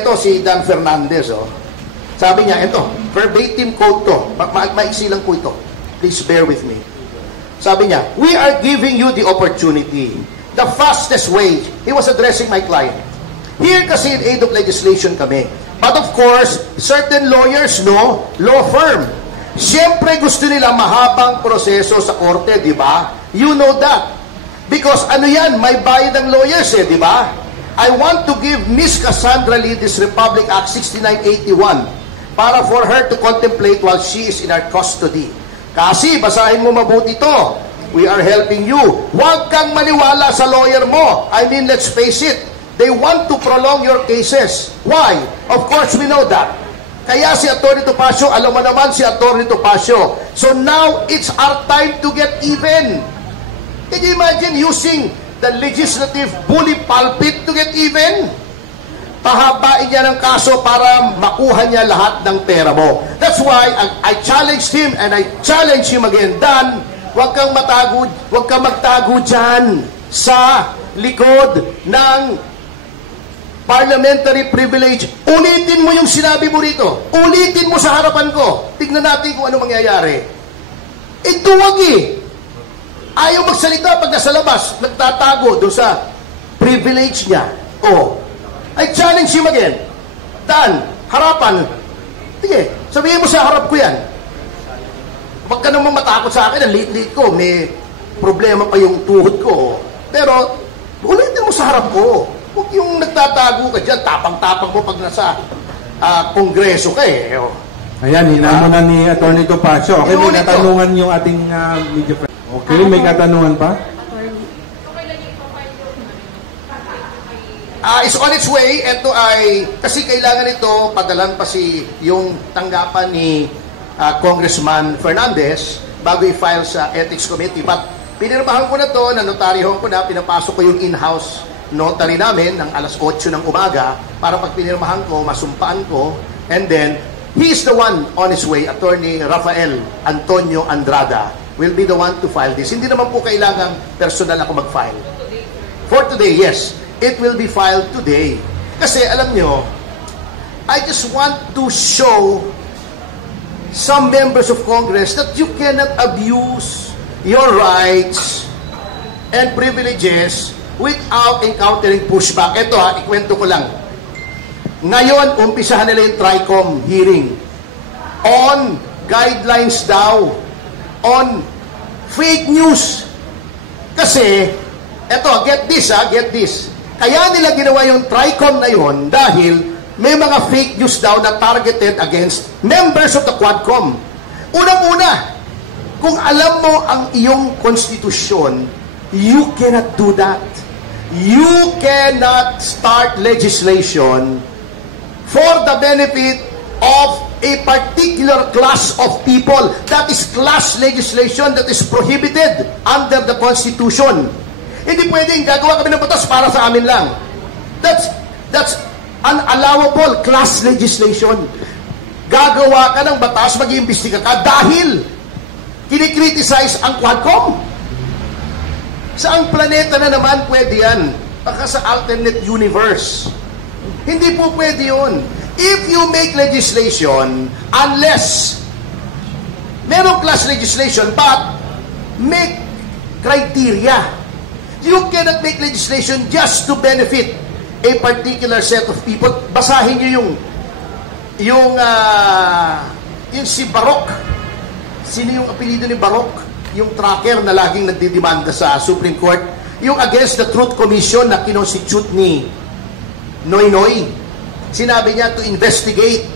ito, si Dan Fernandez, oh. Sabi niya, ito, verbatim quote to. Maiksi lang po ito. Please bear with me. Sabi niya, we are giving you the opportunity. The fastest way. He was addressing my client. Here kasi in aid of legislation kami. But of course, certain lawyers, no, law firm. Siyempre gusto nila mahabang proseso sa korte, di ba? You know that. Because ano yan, may bayad ng lawyers di ba? I want to give Miss Cassandra Lee this Republic Act 6981 para for her to contemplate while she is in our custody. Kasi, basahin mo mabuti ito. We are helping you. Huwag kang maniwala sa lawyer mo. I mean, let's face it. They want to prolong your cases. Why? Of course, we know that. Kaya si Atty. Topacio, alam mo naman si Atty. Topacio. So now, it's our time to get even. Can you imagine using the legislative bully pulpit to get even? Pahabain niya ng kaso para makuha niya lahat ng pera mo. That's why I challenged him and I challenge him again. Dan, huwag kang magtago dyan sa likod ng parliamentary privilege. Ulitin mo yung sinabi mo rito. Ulitin mo sa harapan ko. Tignan natin kung ano mangyayari. Ito wag Ayaw magsalita pag nasa labas. Nagtatago doon sa privilege niya. I challenge him again. Dan, harapan. Sige, sabihin mo sa harap ko yan. Huwag ka namang matakot sa akin. Ang liit-liit ko. May problema pa yung tuhod ko. Pero, ulitin mo sa harap ko. Huwag yung nagtatago ka dyan. Tapang-tapang mo pag nasa kongreso ka Ayan, hinamo na ni Atty. Topacio. Okay, may katanungan yung ating media friend. Okay, may katanungan pa? It's on its way. Ito ay, kasi kailangan ito, padalan pa yung tanggapan ni Congressman Fernandez bago i-file sa Ethics Committee. But pinirmahan ko na to, nanotaryohan ko na, pinapasok ko yung in-house notary namin ng alas 8 ng umaga para pag pinirmahan ko, masumpaan ko, and then, he is the one on his way, Attorney Rafael Antonio Andrada, will be the one to file this. Hindi naman po kailangan personal ako mag-file. For today, yes. It will be filed today. Kasi alam nyo, I just want to show some members of Congress that you cannot abuse your rights and privileges without encountering pushback. Ito ikwento ko lang. Ngayon, umpisahan nila yung TRICOM hearing on guidelines daw on fake news. Kasi, eto, get this. Kaya nila ginawa yung TRICOM na yun dahil may mga fake news daw na targeted against members of the Quadcom. Unang-una, kung alam mo ang iyong konstitusyon, you cannot do that. You cannot start legislation for the benefit of a particular class of people. That is class legislation that is prohibited under the Constitution. Hindi pwedeng gagawa kami ng batas para sa amin lang. That's unallowable class legislation. Gagawa ka ng batas, mag-iimbestiga ka dahil kinikriticize ang Quadcom. Saang planeta na naman pwede yan? Baka sa alternate universe. Hindi po pwede yun. If you make legislation, unless merong class legislation, but make criteria. You cannot make legislation just to benefit a particular set of people. Basahin niyo yung si Barok. Sino yung apelido ni Barok? Yung tracker na laging nagdidemanda sa Supreme Court. Yung against the Truth Commission na kinonstitute ni Noynoy. Sinabi niya to investigate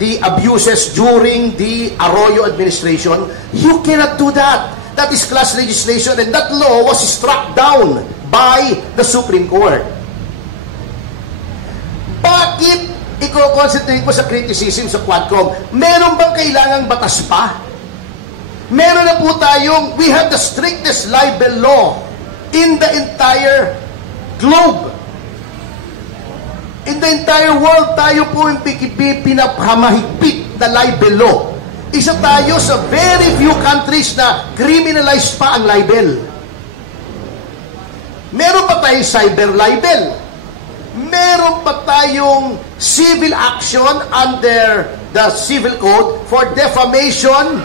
the abuses during the Arroyo administration. You cannot do that. That is class legislation, and that law was struck down by the Supreme Court. Bakit i-concentrate mo sa criticism sa Quadcom? Meron bang kailangang batas pa? Meron na po tayong, we have the strictest libel law in the entire globe. In the entire world, tayo po yung pinapamahigpit na libel law. Isa tayo sa very few countries na criminalized pa ang libel. Meron pa tayong cyber libel. Meron pa tayong civil action under the civil code for defamation,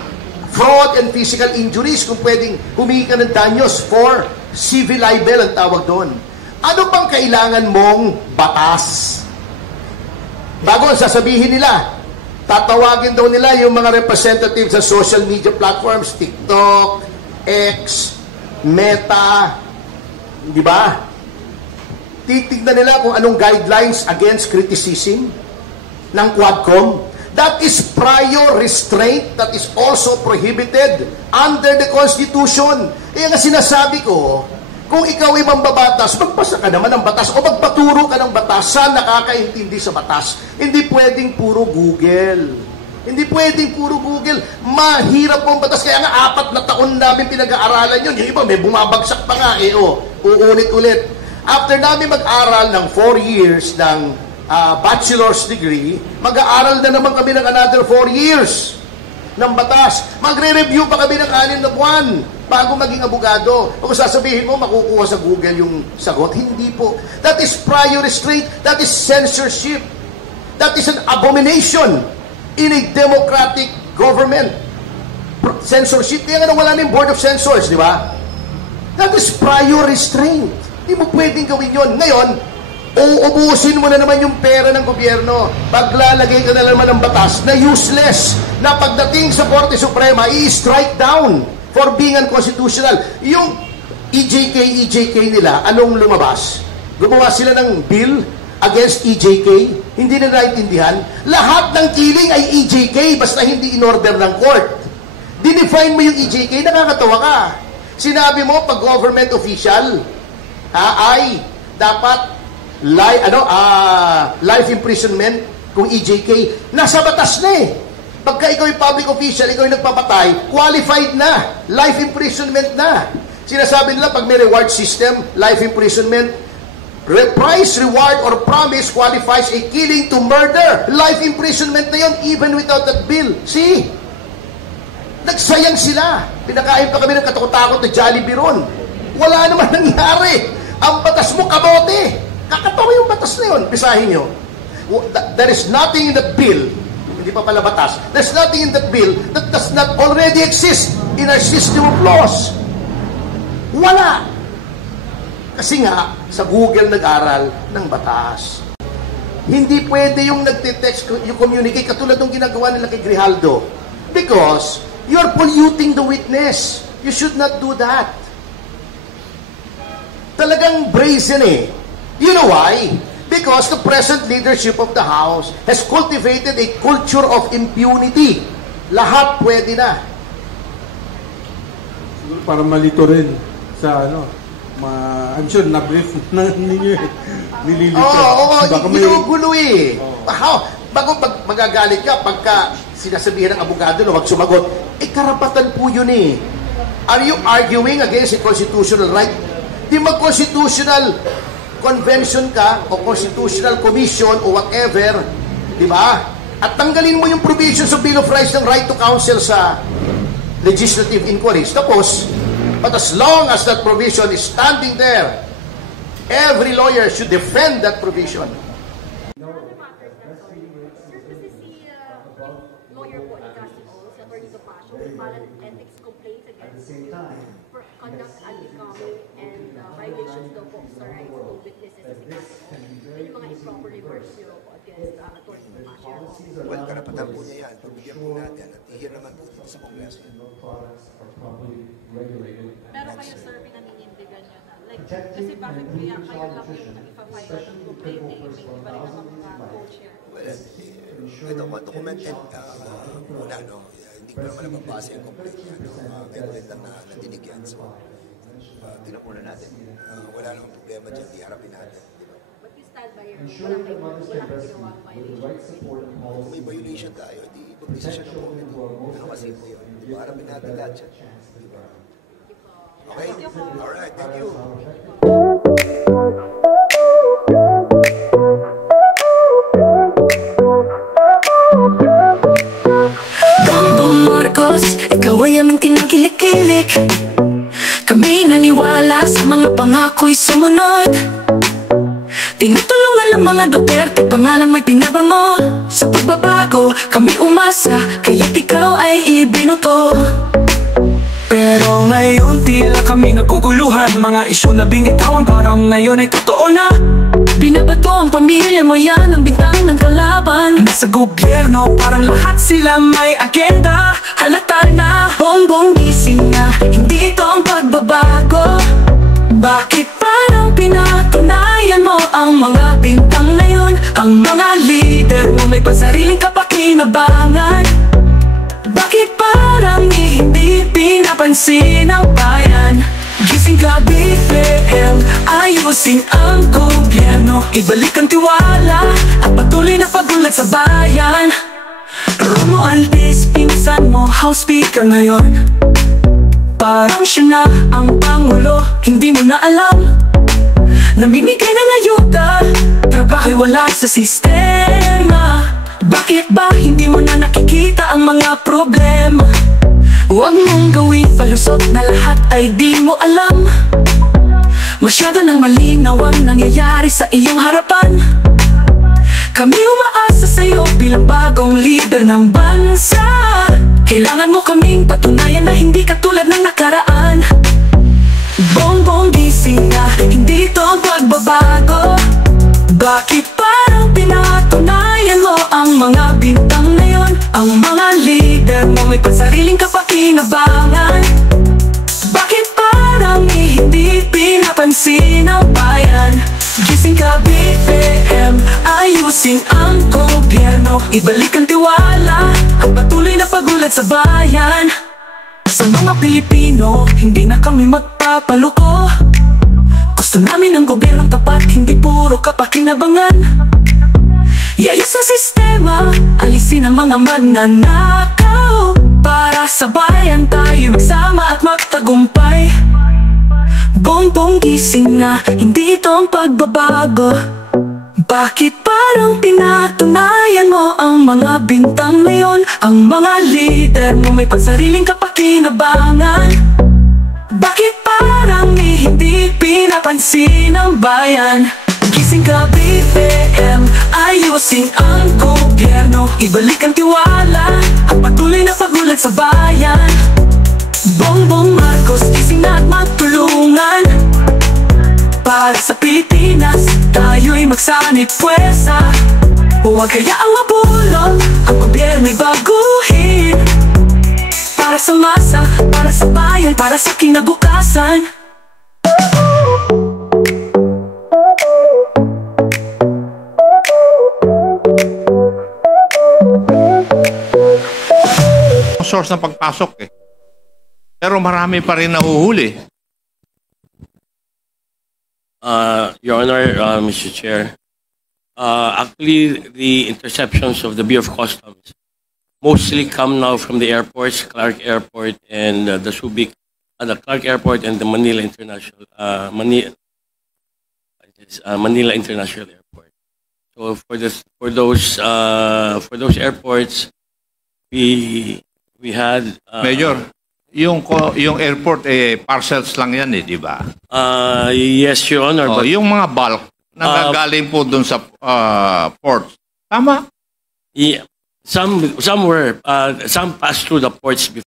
fraud, and physical injuries. Kung pwedeng humingi ka ng danyos for civil libel ang tawag doon. Ano pang kailangan mong batas? Bago ang sasabihin nila, tatawagin daw nila yung mga representatives sa social media platforms, TikTok, X, Meta, di ba? Titignan nila kung anong guidelines against criticism ng Quadcom. That is prior restraint that is also prohibited under the Constitution. Kaya nga sinasabi ko, kung ikaw ay mambabatas, magpasa ka naman ng batas o magpaturo ka ng batas sa nakakaintindi sa batas. Hindi pwedeng puro Google. Hindi pwedeng puro Google. Mahirap po ang batas. Kaya nga 4 na taon namin pinag-aaralan yun. Yung iba may bumabagsak pa nga. Uulit-ulit. After namin mag-aral ng 4 years ng bachelor's degree, mag-aaral na naman kami ng another 4 years ng batas. Magre-review pa kami ng 6 na buwan bago maging abogado. Kung sasabihin mo, makukuha sa Google yung sagot. Hindi po. That is prior restraint. That is censorship. That is an abomination in a democratic government. Censorship. Kaya nga wala na yung Board of Censors, di ba? That is prior restraint. Hindi mo pwedeng gawin yun. Ngayon, uubusin mo na naman yung pera ng gobyerno. Paglalagay ka na naman ng batas na useless, na pagdating sa Korte Suprema, i-strike down for being unconstitutional. Yung EJK nila, anong lumabas? Gumawa sila ng bill against EJK, hindi na naintindihan. Lahat ng killing ay EJK, basta hindi in-order ng court. Dinefine mo yung EJK, nakakatawa ka. Sinabi mo, pag government official, ay dapat life imprisonment kung EJK. Nasa batas na eh. Pagka ikaw yung public official, ikaw yung nagpapatay, qualified na. Life imprisonment na. Sinasabi nila, pag may reward system, life imprisonment, price, reward, or promise qualifies a killing to murder. Life imprisonment na yun, even without that bill. See? Nagsayang sila. Pinakain pa kami ng katakot-takot na Jollibee ron. Wala naman nangyari. Ang batas mo, kabote. Kakatawa yung batas na yun. Bisahin nyo. There is nothing in that bill, hindi pa pala batas, there's nothing in that bill that does not already exist in our system of laws. Wala. Kasi nga, sa Google nag-aral ng batas. Hindi pwede yung nagte-text, yung communicate, katulad ng ginagawa nila kay Grijaldo. Because you're polluting the witness. You should not do that. Talagang brazen eh. You know why? Because the present leadership of the House has cultivated a culture of impunity. Lahat pwede na. Siguro para malito rin sa I'm sure na-brief na ninyo eh. Nililito. Ginugulo eh. Bago magagalit ka, pagka sinasabihan ng abogado na wag sumagot, karapatan po yun eh. Are you arguing against a constitutional right? Di mag-constitutional convention ka o constitutional commission o whatever, di ba? At tanggalin mo yung provisions of Bill of Rights ng right to counsel sa legislative inquiries. Tapos, but as long as that provision is standing there, every lawyer should defend that provision. Lawyer po ni Cassie Ols, Attorney Topacio, filed an ethics complaint against for conduct unbecoming and violations daw po sa rights of witnesses as example. Yung mga improper remarks niyo po against Attorney Topacio. Well, karapatan po niya yan. Pabigyan po natin at ihir naman po dito sa Kongreso. Pero kayo, sir, pinaninindigan nyo na. Like, kasi bakit kaya kayo lang yung nag-file ng complaint eh, may iba rin naman mga co-chair? Well, I don't want to comment muna, no? Hindi ko naman nababasa yung complaint niya, no? Meron din lang na natinig yan. So, tinan muna natin. Wala namang problema dyan, di-harapin natin. But you stand by your wala kang ginawang violation. Kung may violation tayo, di ipagbisa siya ng comment. Ano kasi po yun? Di ba, harapin natin lahat yan. Diba? Okay? Alright, thank you. Bongbong Marcos, ikaw ay aming kinakilig-kilig. Kami naniwala sa mga pangako'y sumunod. Tinutulungan ng mga Duterte, pangalan may pinabango. Sa pagbabago, kami umasa, kaya't ikaw ay ibinoto. Pero ngayon tila kami naguguluhan, mga isyu na binitawan parang ngayon ay totoo na. Binabato ang pamilya mo, yan ang bintang ng kalaban. Nasa gobyerno parang lahat sila may agenda. Halata na, bongbong gising na, hindi ito ang pagbabago. Bakit parang pinatunayan mo ang mga bintang na yun? Ang mga leader mo may pansariling kapakinabangan. Bakit parang hindi pinapansin ang bayan? Gising ka BPM, ayusin ang gobyerno. Ibalik ang tiwala at patuloy na pagulat sa bayan. Romualdez, pinsan mo, House Speaker ngayon. Parang siya na ang Pangulo, hindi mo na alam. Namimigay ng ayuda, trabaho'y wala sa sistema. Bakit ba hindi mo na nakikita ang mga problema? Huwag mong gawin palusot na lahat ay di mo alam. Masyado nang malinaw ang nangyayari sa iyong harapan. Kami umaasa sa'yo bilang bagong leader ng bansa. Kailangan mo kaming patunayan na hindi katulad ng nakaraan. Bongbong gising na, hindi ito ang pagbabago. Bakit parang pinatunayan mo ang mga bintang na yun? Ang mga leader mo may pansariling kapakinabangan. Bakit parang hindi pinapansin ang bayan? Gising ka BPM, ayusin ang gobyerno. Ibalik ang tiwala at patuloy na pagulat sa bayan. Sa mga Pilipino, hindi na kami magpapaluko. Gusto namin ang gobyernong tapat, hindi puro kapakinabangan. Iayos ang sistema, alisin ang mga magnanakaw. Para sa bayan tayo magsama at magtagumpay. Bongbong gising na, hindi ito ang pagbabago. Bakit parang pinatunayan mo ang mga bintang na yun? Ang mga leader mo may pansariling kapakinabangan. Bakit parang hindi pinapansin ang bayan? Gising ka BPM, ayusin ang gobyerno. Ibalik ang tiwala at patuloy na pagulat sa bayan. Bongbong Marcos, gising na at magtulungan. Para sa Pilipinas, tayo'y magsanib pwersa. Huwag hayaang mabulol, ang gobyerno'y baguhin. Para sa masa, para sa bayan, para sa kinabukasan. Source ng pagpasok eh. Pero marami pa rin nahuhuli. Your Honor, Mr. Chair, actually the interceptions of the Bureau of Customs mostly come now from the airports, Clark Airport and the Subic, the Clark Airport and the Manila International, Manila International Airport. So for those airports, we had Major, yung airport parcels lang yan di ba? yes, Your Honor, but yung mga bulk nanggagaling po dun sa ports. Tama? yeah, some passed through the ports before.